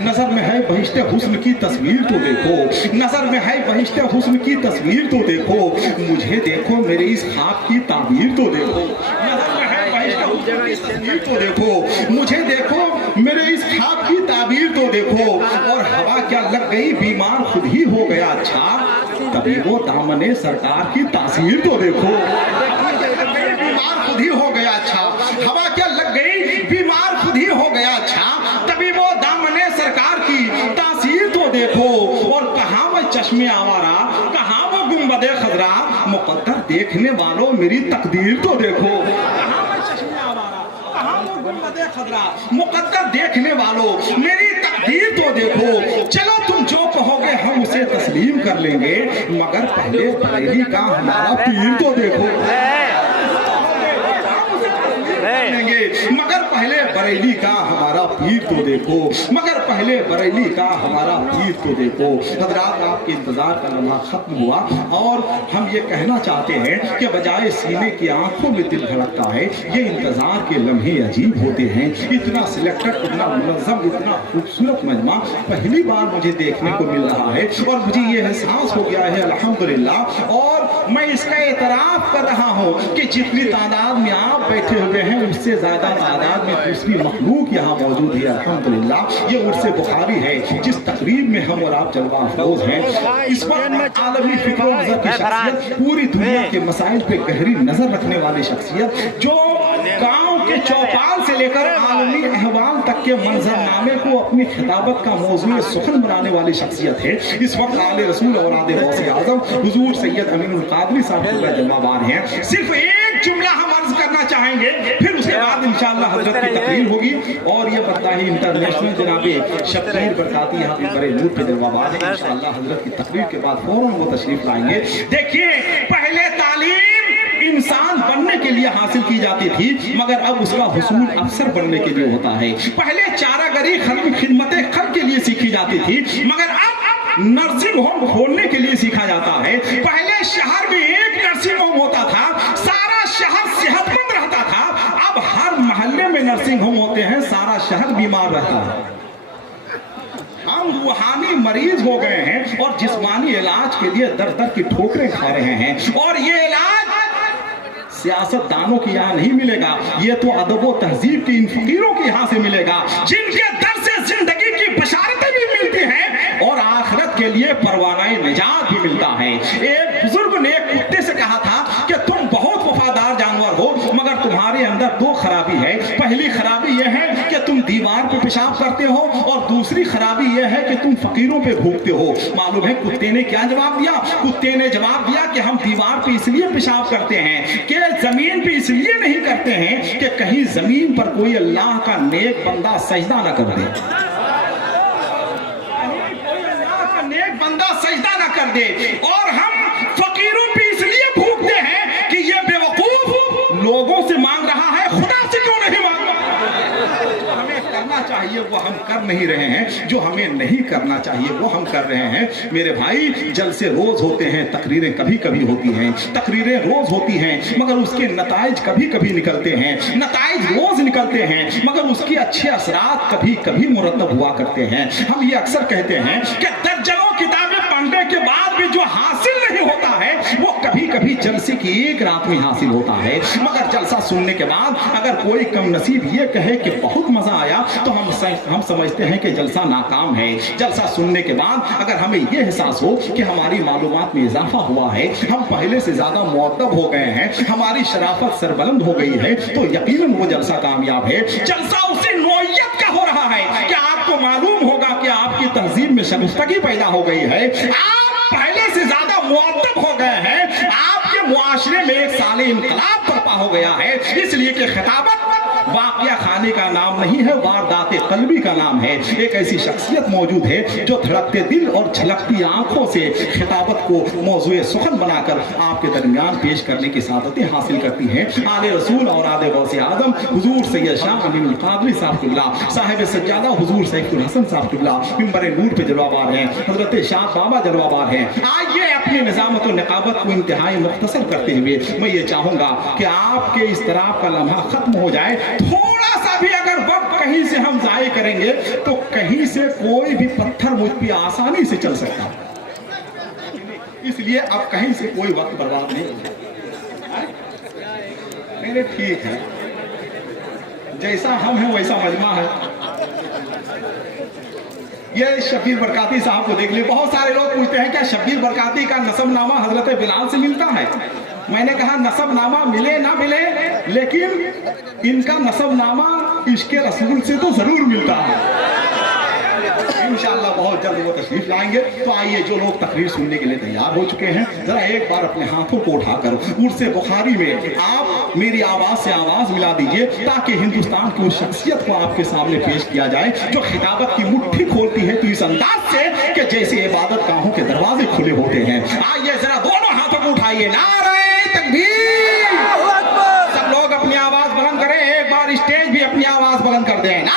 नजर में है बहिश्ते हुस्न की तस्वीर तो देखो, नजर में है बहिश्ते हुस्न की तस्वीर तो देखो, मुझे देखो मेरे इस ख्वाब की ताबीर तो देखो, नजर में है बहिश्ते हुस्न की तस्वीर तो देखो, मुझे देखो मेरे इस ख्वाब की ताबीर तो देखो। और हवा क्या लग गई बीमार खुद ही हो गया अच्छा, तभी वो दामने सरकार की तासीर तो देखो, बीमार खुद ही हो गया अच्छा, हवा क्या लग गई बीमार खुद ही हो गया अच्छा, तभी वो दामने सरकार की तासीर तो देखो। और कहाँ वो चश्मे आवारा, कहाँ वो गुंबदे खजरा, मुकद्दर देखने वालों मेरी तकदीर तो देखो, कहाँ वो चश्मे आवारा, कहाँ वो गुंबदे खजरा, मुकद्दर देखने वालों मेरी तकदीर तो देखो। चलो तुम जो कहोगे हम उसे तस्लीम कर लेंगे, मगर पहले बरेली का हमारा पीर तो देखो, मगर पहले बरेली का हमारा पीर तो देखो, मगर पहले बरेली का हमारा पीर तो देखो। हजरात, आपके इंतजार का लम्हा खत्म हुआ और हम ये कहना चाहते हैं कि बजाय सीने की आंखों में दिल धड़कता है, ये इंतजार के लम्हे अजीब होते हैं। इतना सिलेक्टेड, इतना मुनज़्ज़म, इतना खूबसूरत मजमा पहली बार मुझे देखने को मिल रहा है और मुझे ये एहसास हो गया है अल्हम्दुलिल्लाह। और मैं इसका एतराफ़ कर रहा हूँ कि जितनी तादाद में आप बैठे हुए हैं उससे ज्यादा तादाद में दूसरी मखलूक यहाँ मौजूद है अल्हम्दुलिल्लाह। ये उर्स बुखारी है जिस तकरीब में हम और आप जलवा अफरोज हैं। इस वक्त आलमी फिक्र और नजर की शख्सियत, पूरी दुनिया के मसाइल पे गहरी नजर रखने वाली शख्सियत, जो गांव के चौपाल से लेकर आलमी अहवाल तक के मंजरनामे को अपनी खिताबत का मौजूद सुखन बनाने वाली शख्सियत है। इस वक्त आले रसूल और आदे गौसे आजम हुजूर सैयद अमीनुल कादरी साहब का जवाबान है। सिर्फ एक जुमला हम अर्ज करना चाहेंगे, फिर उसके बाद इंशाअल्लाह हजरत की तकरीर होगी। और ये बरताही इंटरनेशनल जनाबे शब्बीर बरकाती यहाँ पे बड़े नूर पे जवाबान है। इंशाअल्लाह हजरत की तकरीर के बाद फौरन वो तशरीफ लाएंगे। देखिए, पहले तालीम इंसान बनने के लिए हासिल की जाती थी, मगर अब उसका हुसूल अफसर बनने के लिए होता है। पहले चारागरी खिदमत खल्क के लिए सीखी जाती थी, मगर अब नर्सिंग होम खोलने के लिए सीखा जाता है। पहले शहर में एक नर्सिंग होम होता था, सारा शहर सेहतमंद रहता था। अब हर मोहल्ले में नर्सिंग होम होते हैं, सारा शहर बीमार रहता है। हम रूहानी मरीज हो गए हैं और जिस्मानी इलाज के लिए दर दर की ठोकरें खा रहे हैं। और ये इलाज सियासतदानों के यहाँ नहीं मिलेगा, ये तो अदब व तहजीब के इन फकीरों के यहाँ से मिलेगा, जिनके दर से जिंदगी की बशारतें भी मिलती हैं और आखिरत के लिए परवानाए निजात भी मिलता है। एक बुजुर्ग ने एक कुत्ते से कहा था कि तुम बहुत वफादार जानवर हो, मगर तुम्हारे अंदर दो खराबी है। पहली खराबी यह है कि तुम दीवार पे पेशाब करते हो, और दूसरी खराबी यह है कि तुम फकीरों पे भूखते हो। मालूम है कुत्ते ने क्या जवाब दिया? कुत्ते ने जवाब दिया कि हम दीवार पे इसलिए पेशाब करते हैं कि जमीन पे इसलिए नहीं करते हैं कि कहीं जमीन पर कोई अल्लाह का नेक बंदा सजदा न कर दे, नेक बंदा सजदा न कर दे। और हम फकीरों पे इसलिए भूखते हैं कि ये बेवकूफ लोगों से मांग रहा है, खुदा से क्यों नहीं मांग रहा? हमें करना चाहिए वो हम कर नहीं रहे हैं, जो हमें नहीं करना चाहिए वो हम कर रहे हैं। मेरे भाई, जलसे रोज होते हैं, तकरीरें कभी कभी होती हैं, तकरीरें रोज होती हैं, मगर उसके नताइज कभी कभी निकलते हैं। नताइज रोज निकलते हैं, मगर उसके अच्छे असरात कभी कभी मुरतब हुआ करते हैं। हम ये अक्सर कहते हैं कि दर्जनों किताबें पढ़ने के बाद भी जो हासिल नहीं होता है वो कभी कभी जलसे की एक रात में हासिल होता है। मगर जलसा सुनने के बाद अगर कोई कम नसीब ये कहे कि बहुत मजा आया, तो हम समझते हैं कि जलसा नाकाम है। जलसा सुनने के बाद अगर हमें ये एहसास हो कि हमारी मालूमात में इजाफा हुआ है, हम पहले से ज्यादा मुअद्दब हो गए हैं, हमारी शराफत सरबुलंद हो गई है, तो यकीनन वो जलसा कामयाब है। जलसा उसी नौइयत का हो रहा है कि आपको मालूम होगा कि आपकी तहजीब में शगुफ्तगी पैदा हो गई है, आप पहले से ज्यादा मुअद्दब हो गए हैं, आपके मुआशरे में एक साले इनकलाब बर्पा हो गया है। इसलिए कि खिताबत वाक़िया खाने का नाम नहीं है, वारदात कल्बी का नाम है। एक ऐसी शख्सियत मौजूद है जो धड़कते दिल और झलकती आंखों से खिताबत को मौज़ूए सुखन बनाकर आपके दरमियान पेश करने की सादतें हासिल करती हैं। आले रसूल और आदे गौसे आजम हुजूर सैयद शाह अमीनुल कादरी साहब क़िबला, साहिब सज्जादा हुजूर सैयदुल हसन साहब क़िबला मिंबर नूर पे जलवाबार हैं, हजरत शाह बाबा जलवाबार हैं। आइए अपनी निज़ामत और निकाबत को इंतहाई मुख्तसर करते हुए मैं ये चाहूँगा कि आपके इस तरह का लम्हा खत्म हो जाए, थोड़ा सा भी अगर वक्त कहीं से हम जाए करेंगे तो कहीं से कोई भी पत्थर मुझ पे आसानी से चल सकता है, इसलिए अब कहीं से कोई वक्त बर्बाद नहीं होगा। मेरे ठीक है, जैसा हम हैं वैसा मजमा है। ये शब्बीर बरकाती साहब को देख ले। बहुत सारे लोग पूछते हैं क्या शब्बीर बरकाती का नसबनामा हजरत बिलाल से मिलता है? मैंने कहा नसबनामा मिले ना मिले, लेकिन इनका नसबनामा इश्क़ रसूल से तो जरूर मिलता है। इंशाअल्लाह बहुत जल्द वो तशरीफ लाएंगे। तो आइए, जो लोग तकरीर सुनने के लिए तैयार हो चुके हैं, जरा एक बार अपने हाथों को उठाकर उर्से बुखारी में आप मेरी आवाज से आवाज मिला दीजिए, ताकि हिंदुस्तान की उस शख्सियत को आपके सामने पेश किया जाए जो खिताबत की मुट्ठी खोलती है तो इस अंदाज से कि जैसे इबादत गाहों के दरवाजे खुले होते हैं। आइए जरा दोनों हाथों को उठाइए, नारे तकबीर। सब लोग अपनी आवाज बुलंद करें, एक बार स्टेज भी अपनी आवाज बुलंद कर दें।